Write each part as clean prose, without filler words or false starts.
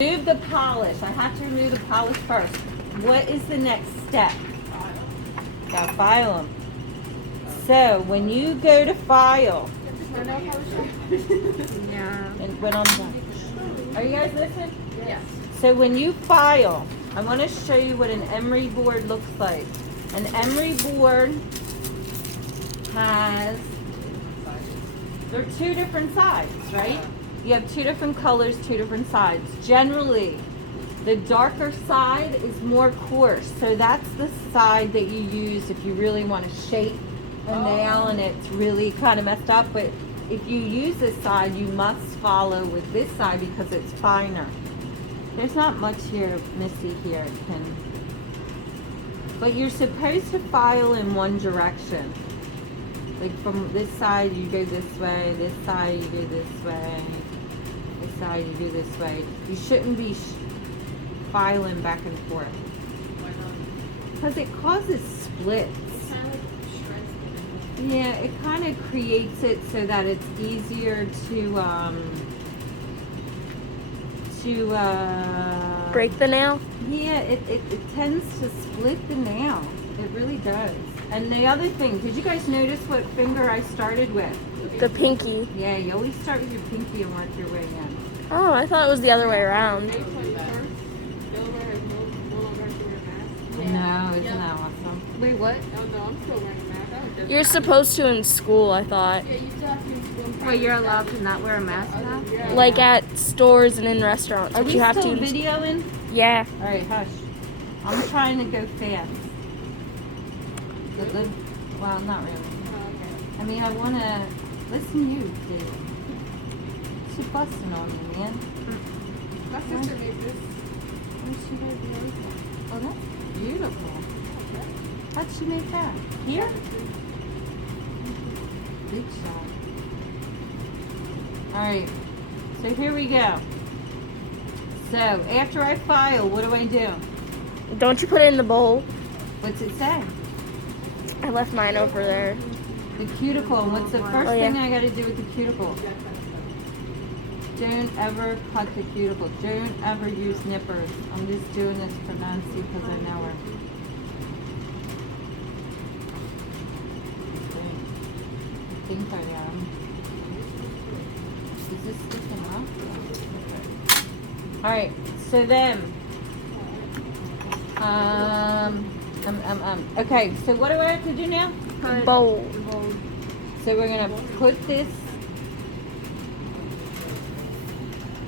Remove the polish. I have to remove the polish first. What is the next step? Gotta file them. So when you go to file, Yeah. and when I'm done, are you guys listening? Yes. So when you file, I want to show you what an emery board looks like. An emery board has, they're two different sides, right? You have two different colors, two different sides. Generally, the darker side is more coarse. So that's the side that you use if you really want to shape a nail and it's really kind of messed up. But if you use this side, you must follow with this side because it's finer. There's not much here, Missy, here. But you're supposed to file in one direction. Like from this side, you go this way. This side, you go this way. This side, you go this way. You shouldn't be filing back and forth. Because it causes splits. Yeah, it kind of creates it so that it's easier to Break the nail? yeah, it tends to split the nail. It really does. And the other thing, did you guys notice what finger I started with? The pinky. Yeah, you always start with your pinky and work your way in. Oh, I thought it was the other way around. No, isn't that awesome? Wait, what? Oh no, I'm still wearing a mask. I was just You're supposed to in school, I thought. yeah, you still have to in school. Wait, you're allowed to not wear a mask now? Yeah. Like at stores and in restaurants. Are but we you have still to. videoing? Yeah. All right, hush. I'm trying to go fast. Well, not really. Oh, okay. I mean, I want to listen to you, dude. She's busting on me, man. My sister made this. Where'd she go the other one? Oh, that's beautiful. How'd she make that? Here? Big shot. All right. So here we go. So after I file, what do I do? Don't you put it in the bowl? What's it say? I left mine over there. The cuticle. And what's the first Oh, yeah. thing I got to do with the cuticle? Don't ever cut the cuticle. Don't ever use nippers. I'm just doing this for Nancy because I know her. I think I am. Is this sticking up? All right. So then, okay. So what do I have to do now? Bowl. So we're gonna put this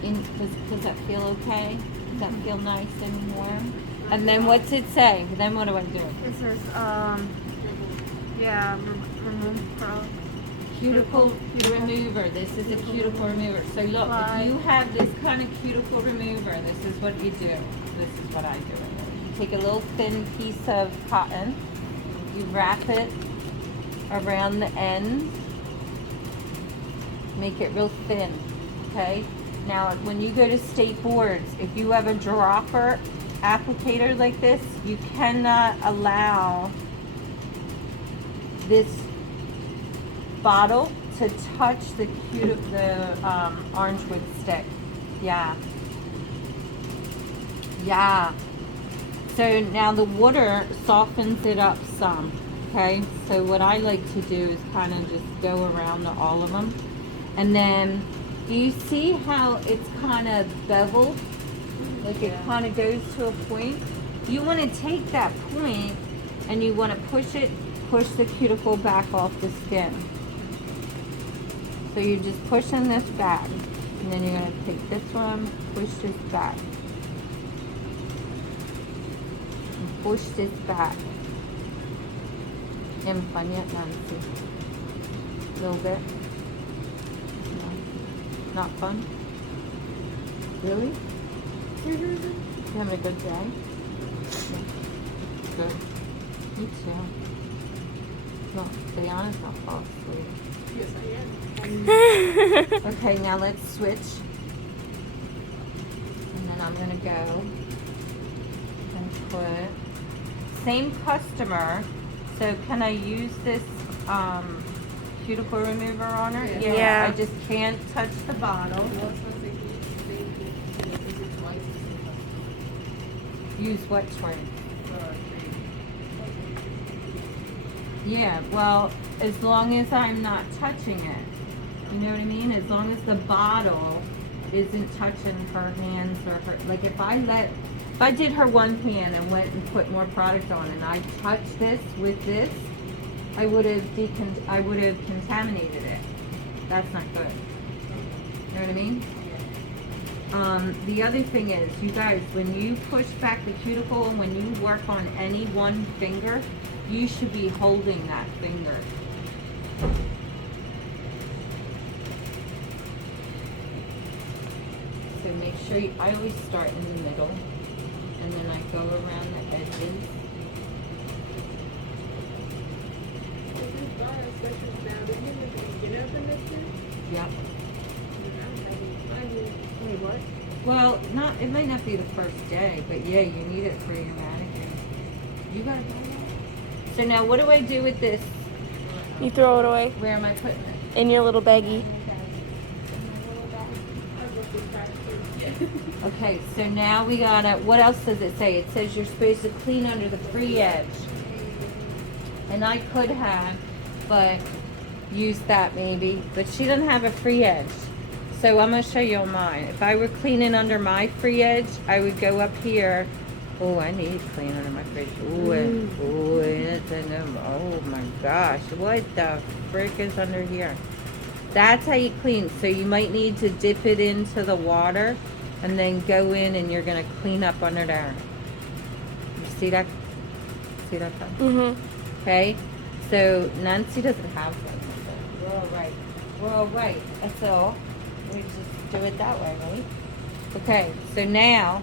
in. Does that feel okay? Does that feel nice and warm? And then what's it say? Then what do I do? It says, yeah, remove from. Cuticle remover. This is a cuticle remover. So look, if you have this kind of cuticle remover, this is what you do. This is what I do. You take a little thin piece of cotton, you wrap it around the end, make it real thin, okay? Now, when you go to state boards, if you have a dropper applicator like this, you cannot allow this bottle to touch the orange wood stick. Yeah. Yeah. So now the water softens it up some. Okay. So what I like to do is kind of just go around to all of them. And then do you see how it's kind of beveled? Like it kind of goes to a point. You want to take that point and you want to push the cuticle back off the skin. So you're just pushing this back, and then you're going to take this one, push this back, and push this back. And fun yet, Nancy? A little bit? No. Not fun? Really? You having a good day? Yeah. Good. Me too. No, to be honest, I'll fall asleep. Yes, I am. Okay, now let's switch. And then I'm gonna go and put same customer. So can I use this cuticle remover on her? Yeah. I just can't touch the bottle. Well, it's not saying you need to say it twice. Use what tray? Yeah, well, as long as I'm not touching it. You know what I mean? As long as the bottle isn't touching her hands or her, like if I did her one pan and went and put more product on and I touched this with this, I would have contaminated it. That's not good. You know what I mean? The other thing is, you guys, when you push back the cuticle and when you work on any one finger, you should be holding that finger. So make sure I always start in the middle and then I go around the edges. Yep. Wait, what? Well, it might not be the first day, but yeah, you need it for your manicure. You gotta buy that. So now what do I do with this? You throw it away Where am I putting it? in your little baggie. Okay, so now we gotta, what else does it say? It says you're supposed to clean under the free edge. And I could have, but used that maybe, but she doesn't have a free edge. So I'm gonna show you on mine. If I were cleaning under my free edge, I would go up here. Oh, I need to clean under my free edge. Oh my gosh, what the frick is under here? That's how you clean. So you might need to dip it into the water and then go in and you're gonna clean up under there. You see that? See that? Mhm. Okay, so Nancy doesn't have one. So we're all right. We're all right. That's all. We just do it that way, right? Okay, so now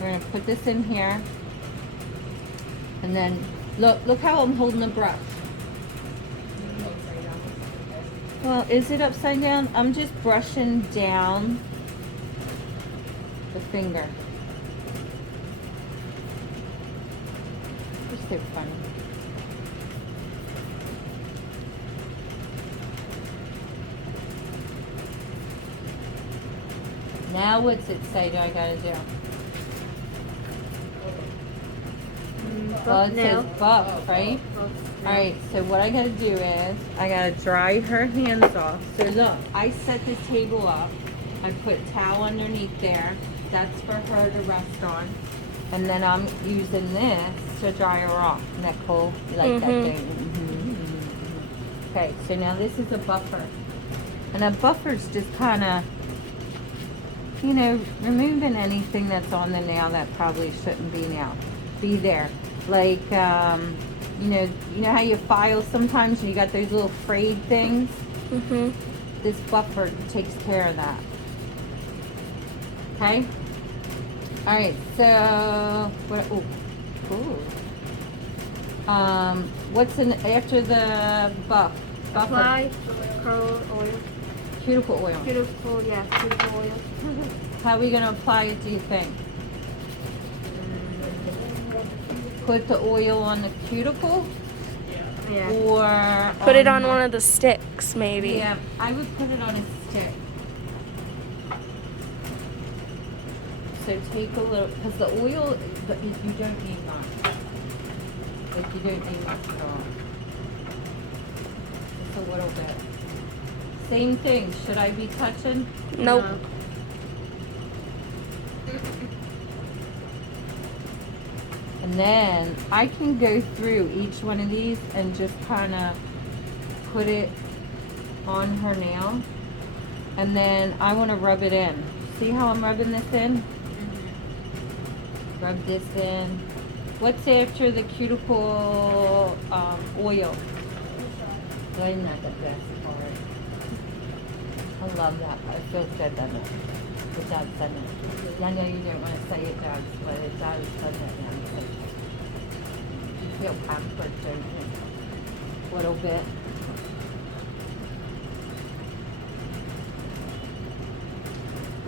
we're gonna put this in here, and then look how I'm holding the brush. Well, is it upside down? I'm just brushing down the finger. You're so funny. Now what's it say I gotta do? Well, it says buff, right? Alright, so what I gotta do is, I gotta dry her hands off. So look, I set the table up. I put towel underneath there. That's for her to rest on. And then I'm using this to dry her off. Nicole, you like that thing? Okay, so now this is a buffer. And a buffer's just kinda, you know, removing anything that's on the nail that probably shouldn't be there. Like, you know how you file sometimes and you got those little frayed things? Mhm. This buffer takes care of that. Okay? Alright, so, what's in, after the buffer? Apply curl oil. Cuticle oil. Cuticle, yeah, cuticle oil. How are we going to apply it, do you think? Put the oil on the cuticle? Yeah. Or Put it on one of the sticks, maybe. Yeah, I would put it on a stick. So take a little, because the oil, you don't need much. Like you don't need much at all. Just a little bit. Same thing, should I be touching? Nope. And then I can go through each one of these and just kind of put it on her nail. And then I want to rub it in. See how I'm rubbing this in? Rub this in. What's after the cuticle oil? Isn't that the best part? I love that. It feels good, doesn't it? It does, doesn't it? I know you don't want to say it does, but it does, doesn't it? You feel pampered, don't you? A little bit.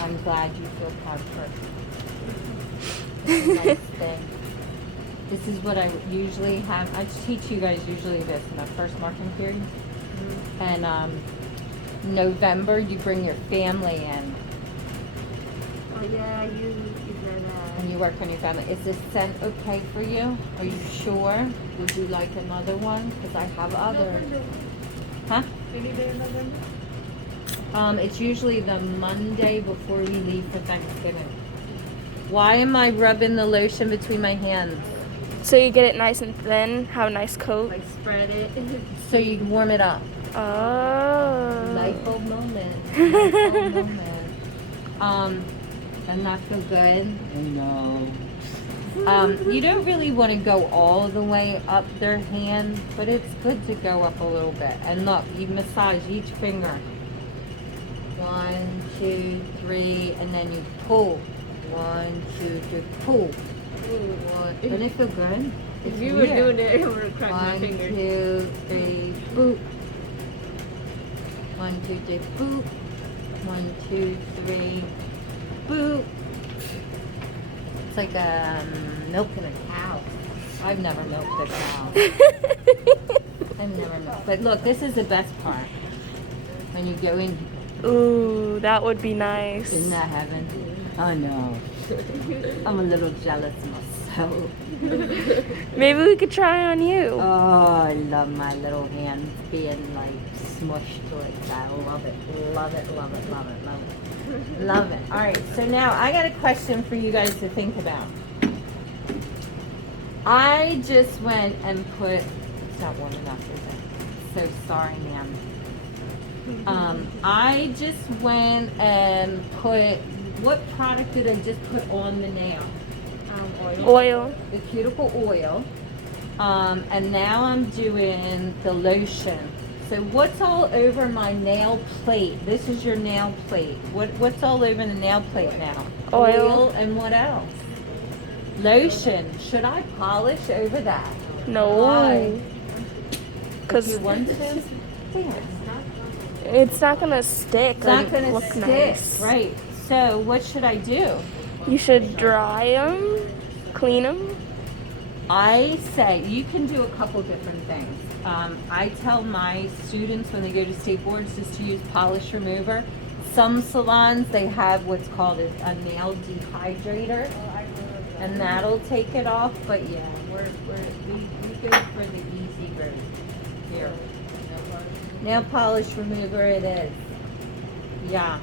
I'm glad you feel pampered. It's a nice thing. This is what I usually have. I teach you guys usually this in the first marking period. And November, you bring your family in. Oh yeah, you said that. And when you work on your family. Is this scent okay for you? Are you sure? Would you like another one? Because I have others. Huh? Any day in November? It's usually the Monday before we leave for Thanksgiving. Why am I rubbing the lotion between my hands? So you get it nice and thin, have a nice coat. Like spread it. So you can warm it up. Oh. Light bulb moment. Light bulb moment. Doesn't that feel good? I know. You don't really want to go all the way up their hand, but it's good to go up a little bit. And look, you massage each finger. 1, 2, 3, and then you pull. 1, 2, 3, pull. Doesn't it feel good? If you were doing it, I would have cracked my 1, finger. 2, 3, boop. 1, 2, 3, boop. 1, 2, 3, boop. It's like milking a cow. I've never milked a cow. I've never milked. But look, this is the best part. When you go in, Ooh, that would be nice. isn't that heaven? Oh no. I'm a little jealous myself. Maybe we could try on you. Oh, I love my little hands being like smushed like that. I love it. Love it, love it, love it, love it. Love it. All right, so now I got a question for you guys to think about. I just went and put, it's not warm enough, is it? So sorry, ma'am. I just went and put, what product did I just put on the nail? Oil. The cuticle oil. And now I'm doing the lotion. So what's all over my nail plate? This is your nail plate. What's all over the nail plate now? Oil. And what else? Lotion. Should I polish over that? No. Why? If Because you want to? Yeah. it's not going to stick It's not or going to look stick. nice. Right. So what should I do? You should dry them, clean them. I say you can do a couple different things. I tell my students when they go to state boards just to use polish remover. Some salons, they have what's called a nail dehydrator, and that'll take it off. But yeah, we go for the easy road here. Nail polish remover it is. Yeah.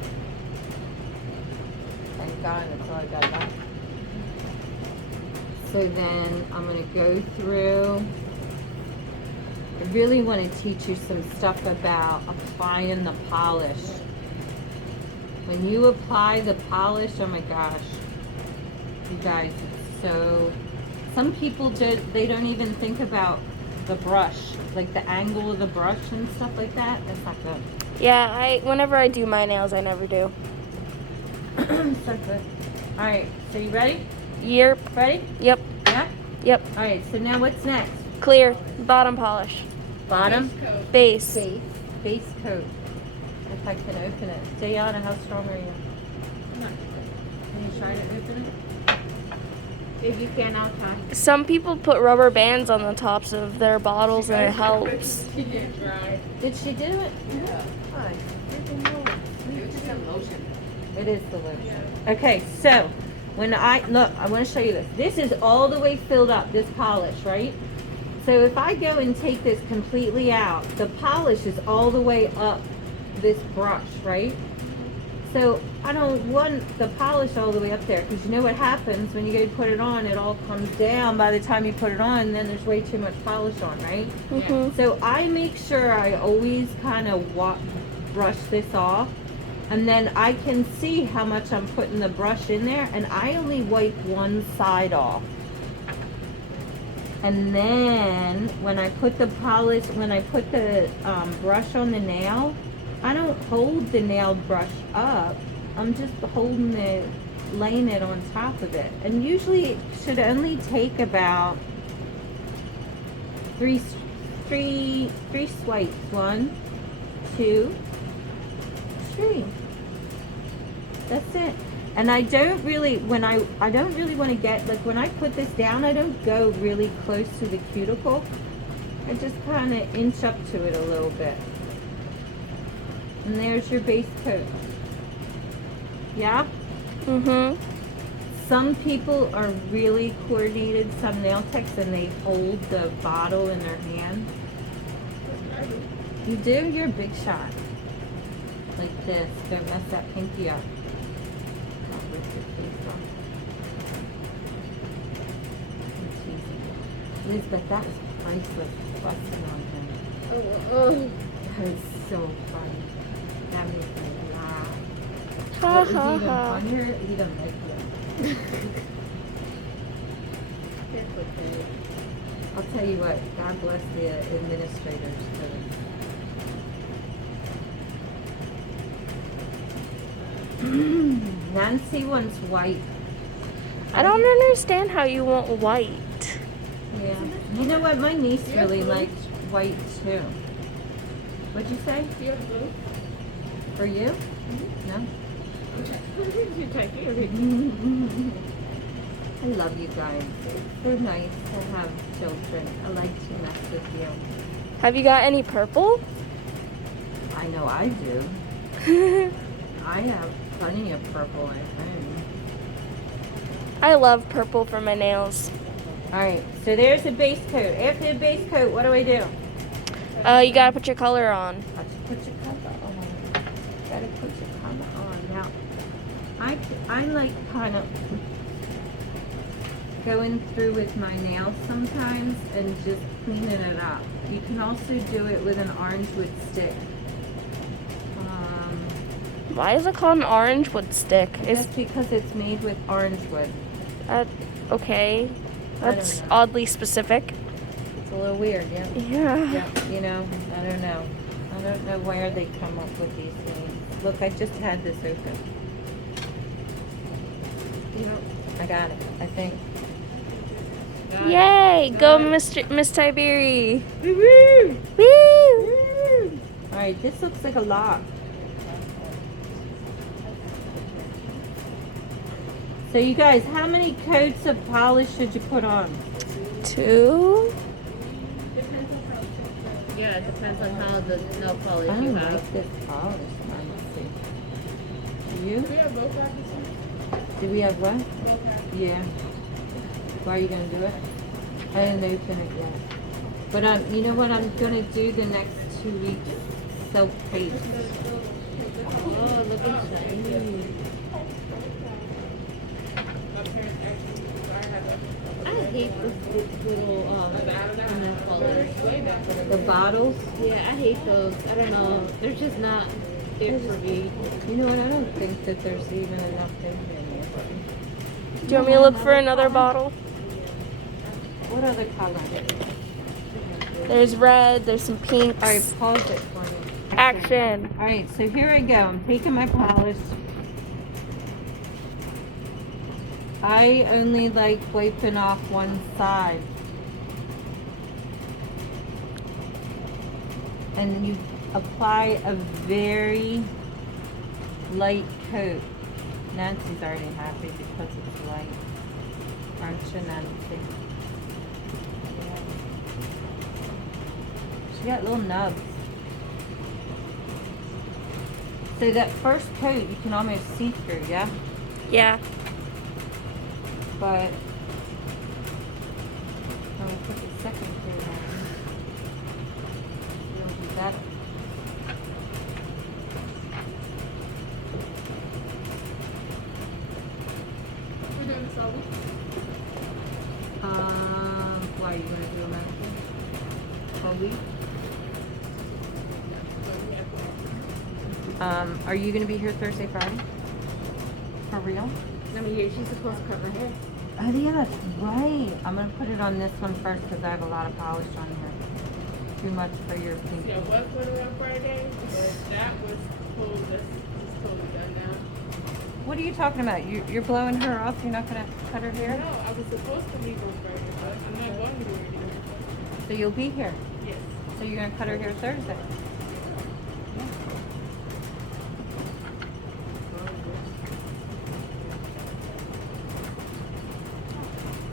Thank God, that's all I got left. So then I'm going to go through. I really want to teach you some stuff about applying the polish. When you apply the polish, oh my gosh, you guys, it's so, some people they don't even think about the brush, like the angle of the brush and stuff like that. That's not good. Yeah, whenever I do my nails, I never do. So good. All right, so you ready? Yep. Ready? Yep. Yeah? Yep. All right, so now what's next? Clear. Bottom polish. Bottom? Base. Base coat. If I can open it. Diana, how strong are you? Can you try to open it? If you can, I'll try. Some people put rubber bands on the tops of their bottles and it helps. She did try. Did she do it? Yeah. Hi. It was just a lotion. It is the lotion. Okay, so when I want to show you this. This is all the way filled up, this polish, right? So if I go and take this completely out, the polish is all the way up this brush, right? So I don't want the polish all the way up there because you know what happens when you go to put it on, it all comes down by the time you put it on, and then there's way too much polish on, right? Mhm. So I make sure I always kind of brush this off, and then I can see how much I'm putting the brush in there, and I only wipe one side off. And then when I put the polish, when I put the brush on the nail, I don't hold the nail brush up. I'm just holding it, laying it on top of it. And usually it should only take about three swipes. 1, 2, 3. That's it. And I don't really, I don't really want to get, like when I put this down, I don't go really close to the cuticle. I just kind of inch up to it a little bit. And there's your base coat. Yeah? Mhm. Some people are really coordinated, some nail techs, and they hold the bottle in their hand. You do? You're a big shot. Like this. Don't mess that pinky up. Not with your face on. I'm teasing. Elizabeth, that is priceless. Busting on him. Oh. That is so funny. That makes me laugh. Ha What was ha even ha. funnier? He doesn't like you. I'll tell you what, God bless the administrators for this. Nancy wants white. I don't understand how you want white. Yeah. You know what? My niece really likes white too. What'd you say? Do you have blue? For you? No? You take care of it. I love you guys. It's so nice to have children. I like to mess with you. Have you got any purple? I know I do. I have plenty of purple at home. I love purple for my nails. Alright, so there's the base coat. After the base coat, what do I do? You gotta put your color on. Let's put your color on. Gotta put your color on. Now, I like kind of going through with my nails sometimes and just cleaning it up. You can also do it with an orange wood stick. Why is it called an orange wood stick? That's because it's made with orange wood. Okay. I don't That's know. oddly specific. It's a little weird, yeah. Yeah. Yeah, you know, I don't know. I don't know where they come up with these names. Look, I just had this open. Yep. I got it, I think. Yay! Go, Miss Tiberi. Woo! Woo! Alright, this looks like a lot. So you guys, how many coats of polish should you put on? 2. Yeah, it depends on how the nail I polish you don't have. like this polish, honestly. Do Do you? we have both copies? Do we have what? Both copies. Yeah. Why are you gonna do it? I didn't open it yet. But you know what I'm gonna do the next 2 weeks? Self-paced. Oh, look at shiny. My parents actually, I have I hate this little nail polish. The bottles. Yeah, I hate those. I don't know. They're just not fit for me. You know what? I don't think that there's even enough in here. Do you want me to look for another bottle? What other color? There's red, there's some pinks. Alright, pause it for me. Action. Alright, so here I go. I'm taking my polish. I only like wiping off one side. And you apply a very light coat. Nancy's already happy because it's light. Aren't you, Nancy? Yeah. She got little nubs. So that first coat you can almost see through, yeah? Yeah. But when we put the second coat on, it'll be better. We're doing this all week. Why are you gonna do a manicure? All week? Are you gonna be here Thursday, Friday? For real? I mean, yeah, she's supposed to cut my hair. Oh yeah, that's right. I'm gonna put it on this one first because I have a lot of polish on here. Too much for your pink. Yeah, was put it on Friday, but that was totally, that's totally done now. What are you talking about? You're blowing her off? You're not gonna cut her hair? No, I was supposed to leave on Friday, but I'm not going to do anything. So you'll be here. Yes. So you're gonna cut her hair Thursday.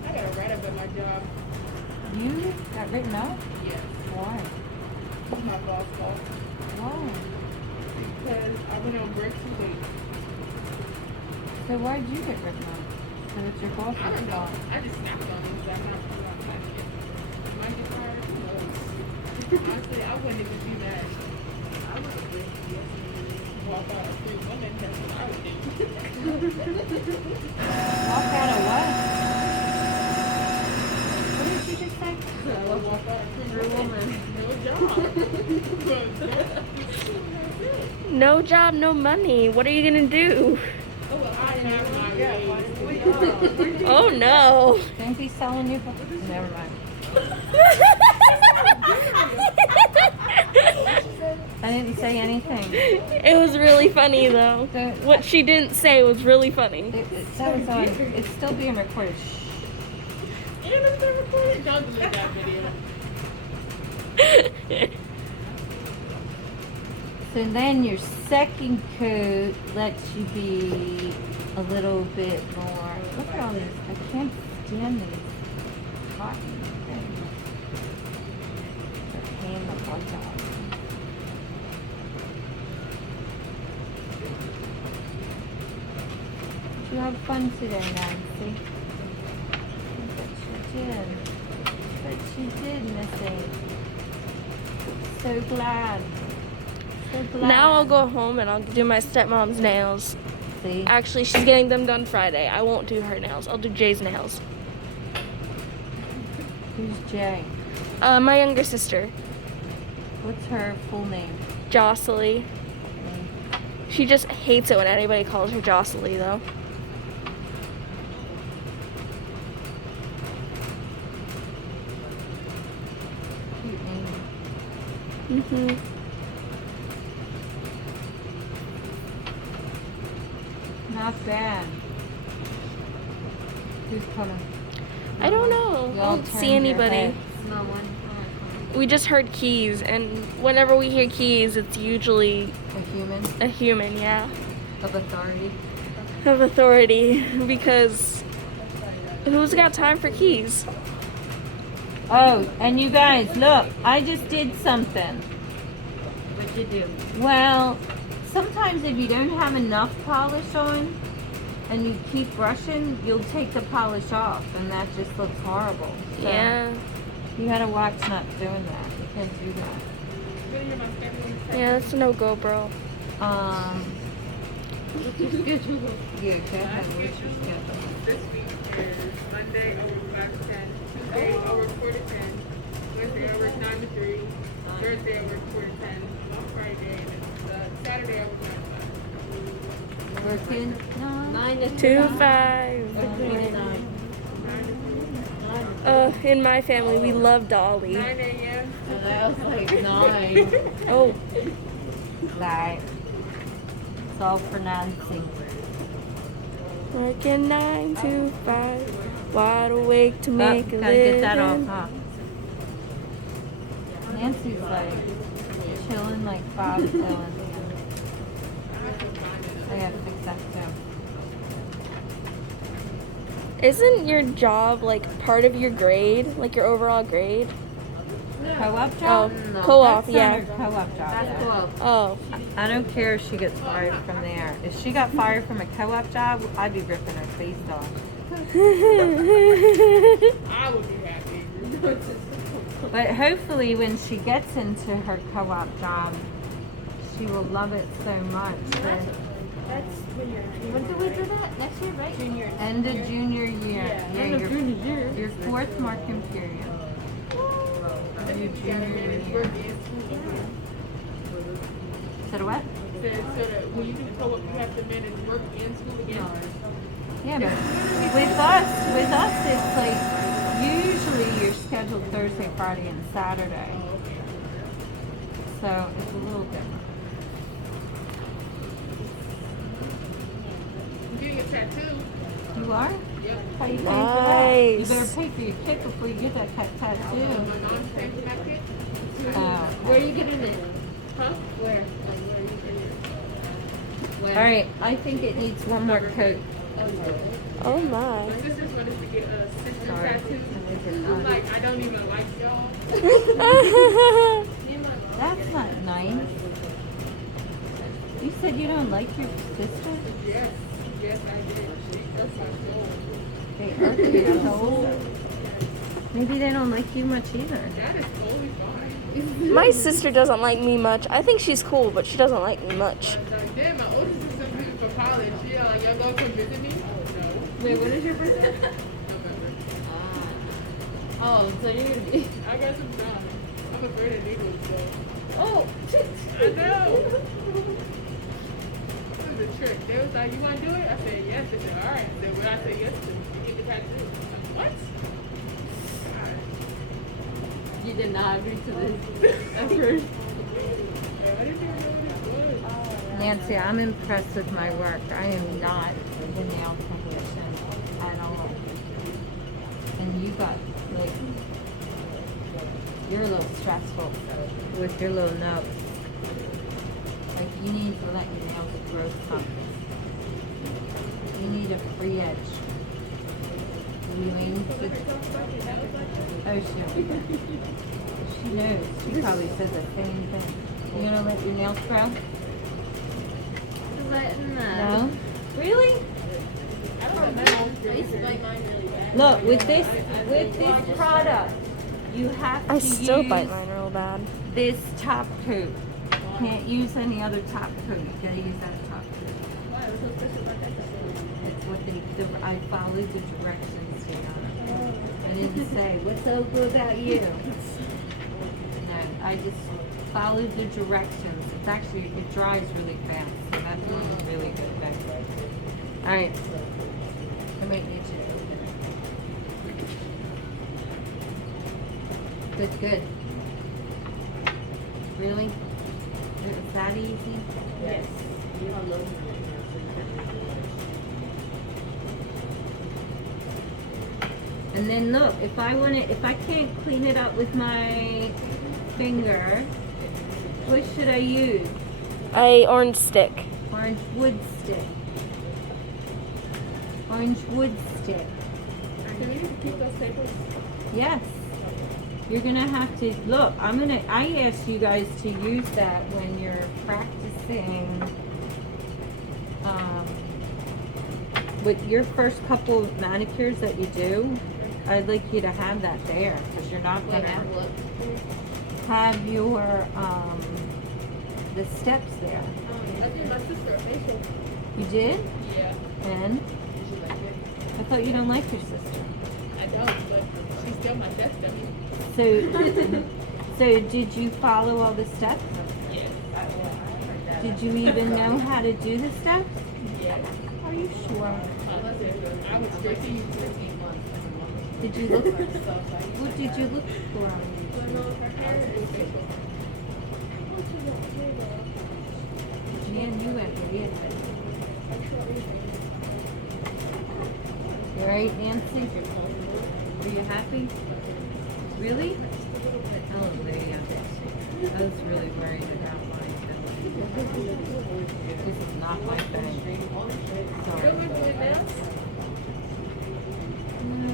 I got a write-up at my job. You got written up? Yes. Why? It's my boss fault. Why? Because I went on break too late. So why did you get written up? So it's your I boss's don't know. fault. I just snapped on it. So I'm not back yet. Manicure, honestly, I wouldn't even do that. I would have just walk out of free women. That's what I would do. Walk out of what? What did you just say? I would walk out of free women. No job. No job, no money. What are you gonna do? Oh, well, I have my raise. Oh no. Don't be selling new books. Never mind. I didn't say anything. It was really funny though. What she didn't say was really funny. That was on. It's still being recorded. Shh. And it's been recorded. Don't delete that video. So then your second coat lets you be a little bit more. Look at all these. I can't stand these cotton things. They're paying the fuck out. Did you have fun today, Nancy? I bet you did. But you did, Missy. So glad. So glad. Now I'll go home and I'll do my stepmom's nails. See? Actually, she's getting them done Friday. I won't do her nails. I'll do Jay's nails. Who's Jay? My younger sister, What's her full name? Jocelyn. She just hates it when anybody calls her Jocelyn, though. Cute name. Mhm. Not bad. Who's coming? I don't know. I Y'all don't turned see your anybody. heads. No one. We just heard keys, and whenever we hear keys, it's usually A human a human, yeah, of authority. of authority. Because who's got time for keys? Oh, and you guys, look, I just did something. What'd you do? Well, sometimes if you don't have enough polish on and you keep brushing, you'll take the polish off and that just looks horrible. So Yeah, you gotta watch not doing that. You can't do that. yeah, that's a no-go, bro. What's your schedule? Yeah, go ahead. What's your schedule? This week is Monday, I work 5 to 10. Tuesday, I work 4 to 10. Wednesday, I work 9 to 3. Thursday, I work 4 to 10. On Friday, and then Saturday, I work 9 to 5. Working? No. 9 to 2, 5. 9. In my family, we love Dolly. 9 a.m. And I was like 9. Oh, Right. It's all for Nancy. working 9 to 5, wide awake to make a Gotta living. get that off, huh? Nancy's like chilling like Bob Dylan. I gotta fix that too. Isn't your job like part of your grade, like your overall grade? Co-op Oh, job? No, co-op, That's not yeah. her co-op job. That's though. cool. Oh, I don't care if she gets fired from there. If she got fired from a co-op job, I'd be ripping her face off. I would be happy. But hopefully when she gets into her co-op job, she will love it so much. That's when you're When do we do that? Next year, right? junior. End of junior year. Yeah. End of your, junior year. your fourth marking period. Your junior year. So what? So that when you do co-op, you have to manage work and school again. Yeah, but with us, it's like usually you're scheduled Thursday, Friday, and Saturday. So it's a little different. I'm getting a tattoo. You are? Yep. How do you pay for that? You Nice. better pay for your kit before you get that tattoo. My mom's paying for that kit. Where are you getting it? Huh? Where? Like, where are you getting it? Where? All right, I think it needs one more coat. oh my. My sister's wanted to get a sister Sorry. tattoo. I'm like, I don't even like y'all. That's not nice. You said you don't like your sister? Yes. Yes, I did. That's my soul. They irk your soul. Maybe they don't like you much either. That is totally fine. My sister doesn't like me much. I think she's cool, but she doesn't like me much. Like, damn, my oldest sister leaving for college. She y'all go come visit me? Oh no. Wait, what is your birthday? November. Oh, so you're gonna be. I got some time. I'm afraid of needles, so. Oh, I know. It was a trick. They was like, you want to do it? I said, yes. They said, all right. Then when I said yes, to you get the tattoo. I'm like, what? All right. you did not agree to this at first. Yeah, I didn't even know what it was. Nancy, I'm impressed with my work. I am not the nail technician at all. And you got, like, you're a little stressful with your little nose. Like, you need to let your nails grow something. You need a free edge. You aim to... Oh, she knows. She probably said the same thing. You gonna let your nails grow? No? Really? I don't know. I used to like mine really bad. Look, with this product, you have to I still use bite mine real bad. this top coat. Can't use any other top coat. You gotta use that top coat. It's what I followed the directions here. I didn't say, what's so good about you? No, I just followed the directions. It's actually, it dries really fast. So that's one really good thing. Alright. I might need you to open it. Good. Really? It was that easy? Yes. And then look, if I can't clean it up with my finger, what should I use? A orange stick. Orange wood stick. Orange wood stick. Do we need to keep those staples? Yes. You're gonna have to look. I asked you guys to use that when you're practicing. With your first couple of manicures that you do, I'd like you to have that there because you're not Wait, I gonna have look. have your the steps there. I did my sister a facial. You did? Yeah. And Did you like it? I thought you don't like your sister. I don't, but she's still my best dummy. So, so did you follow all the steps? Yes. Did you even know how to do the steps? Yeah. Are you sure? I was drinking 15 months. Did you look? What did you look for? Jan, you went weird. You alright, Nancy? Are you happy? Really? Hallelujah. I was really worried about mine. This is not my thing. Sorry. No.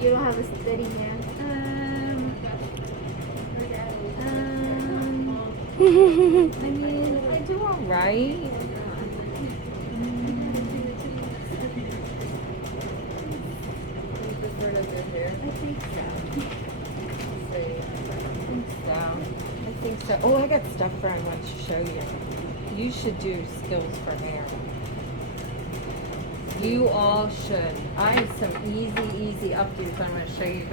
You don't have a steady hand. I mean, I do alright. I think so. Oh, I got stuff for I want to show you. You should do skills for hair. You all should. I have some easy updos I'm going to show you guys.